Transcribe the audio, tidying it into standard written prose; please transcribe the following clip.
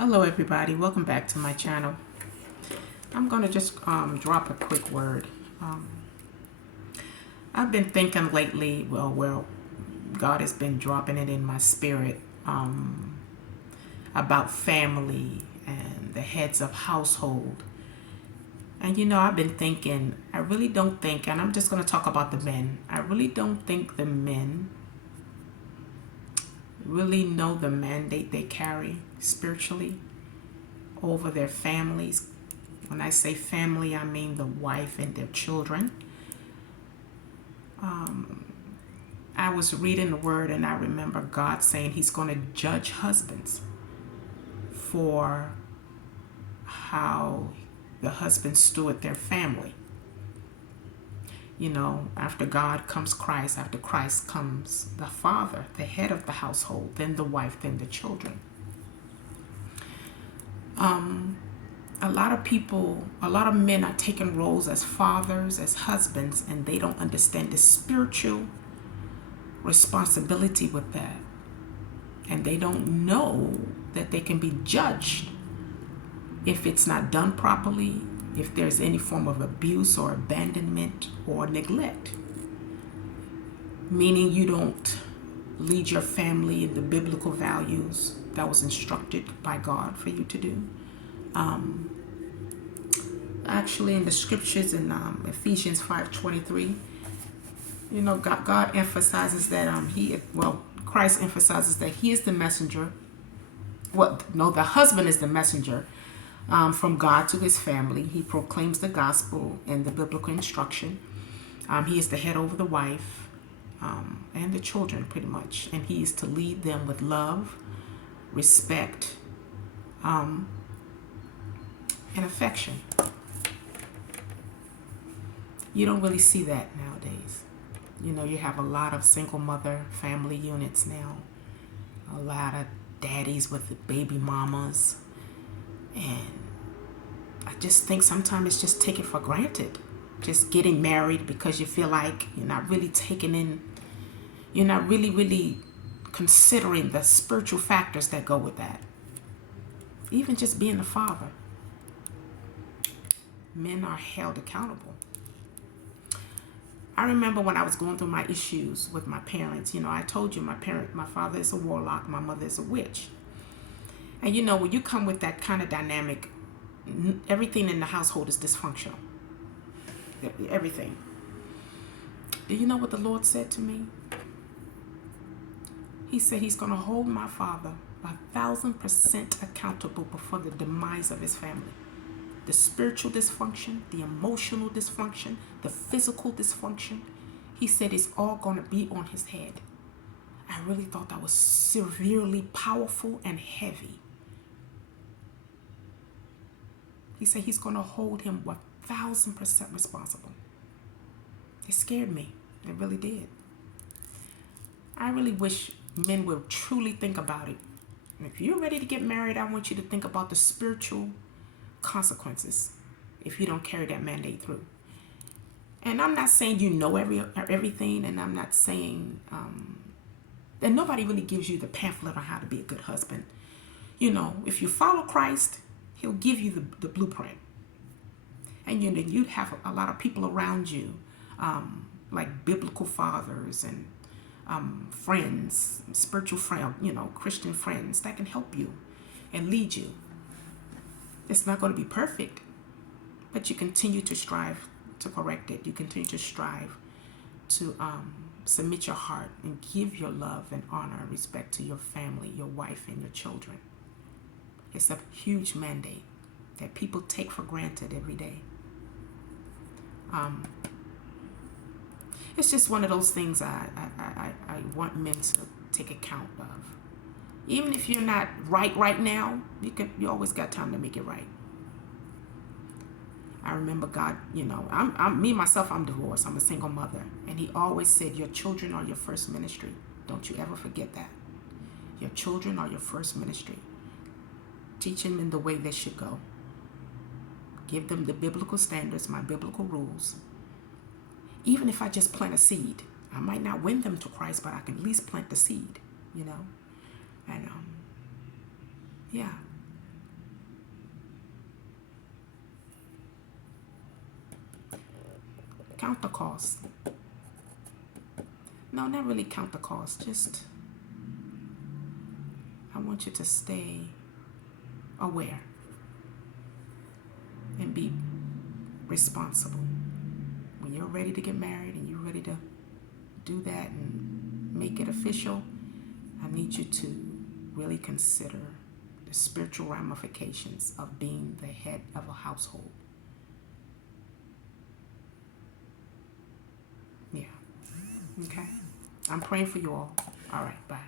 Hello everybody, welcome back to my channel. I'm going to just drop a quick word. I've been thinking lately, well, God has been dropping it in my spirit about family and the heads of household. And I've been thinking, I really don't think, and I'm just going to talk about the men, I really don't think the men really know the mandate they carry spiritually over their families. When I say family, I mean the wife and their children. I was reading the word and I remember God saying he's going to judge husbands for how the husbands steward their family. After God comes Christ, after Christ comes the father, the head of the household, then the wife, then the children. A lot of men are taking roles as fathers, as husbands, and they don't understand the spiritual responsibility with that. And they don't know that they can be judged if it's not done properly, if there's any form of abuse or abandonment or neglect. Meaning you don't lead your family in the biblical values that was instructed by God for you to do. Actually, in the scriptures in Ephesians 5:23, God emphasizes that Christ emphasizes that he is the messenger. The husband is the messenger from God to his family. He proclaims the gospel and the biblical instruction. He is the head over the wife and the children, pretty much, and he is to lead them with love, respect, and affection. You don't really see that nowadays. You have a lot of single mother family units now, a lot of daddies with the baby mamas, and I just think sometimes it's just taken for granted. Just getting married because you feel like you're not really really considering the spiritual factors that go with that. Even just being a father. Men are held accountable. I remember when I was going through my issues with my parents, I told you my father is a warlock, my mother is a witch. And when you come with that kind of dynamic, everything in the household is dysfunctional. Everything. Do you know what the Lord said to me? He said he's going to hold my father 1,000% accountable before the demise of his family. The spiritual dysfunction, the emotional dysfunction, the physical dysfunction. He said it's all going to be on his head. I really thought that was severely powerful and heavy. He said he's going to hold him 1,000% responsible. It scared me. It really did. I really wish men would truly think about it. If you're ready to get married, I want you to think about the spiritual consequences if you don't carry that mandate through. And I'm not saying everything, and I'm not saying that nobody really gives you the pamphlet on how to be a good husband. If you follow Christ, he'll give you the blueprint. And you'd have a lot of people around you, like biblical fathers and friends, spiritual friends, Christian friends that can help you and lead you. It's not going to be perfect, but you continue to strive to correct it. You continue to strive to submit your heart and give your love and honor and respect to your family, your wife, and your children. It's a huge mandate that people take for granted every day. It's just one of those things I want men to take account of. Even if you're not right now, you always got time to make it right. I remember God, I'm divorced. I'm a single mother. And he always said, your children are your first ministry. Don't you ever forget that. Your children are your first ministry. Teach them in the way they should go. Give them the biblical standards, my biblical rules. Even if I just plant a seed, I might not win them to Christ, but I can at least plant the seed, And yeah, count the cost. No, not really count the cost. Just, I want you to stay aware and be responsible. When you're ready to get married and you're ready to do that and make it official, I need you to really consider the spiritual ramifications of being the head of a household. Yeah. Okay. I'm praying for you all. All right. Bye.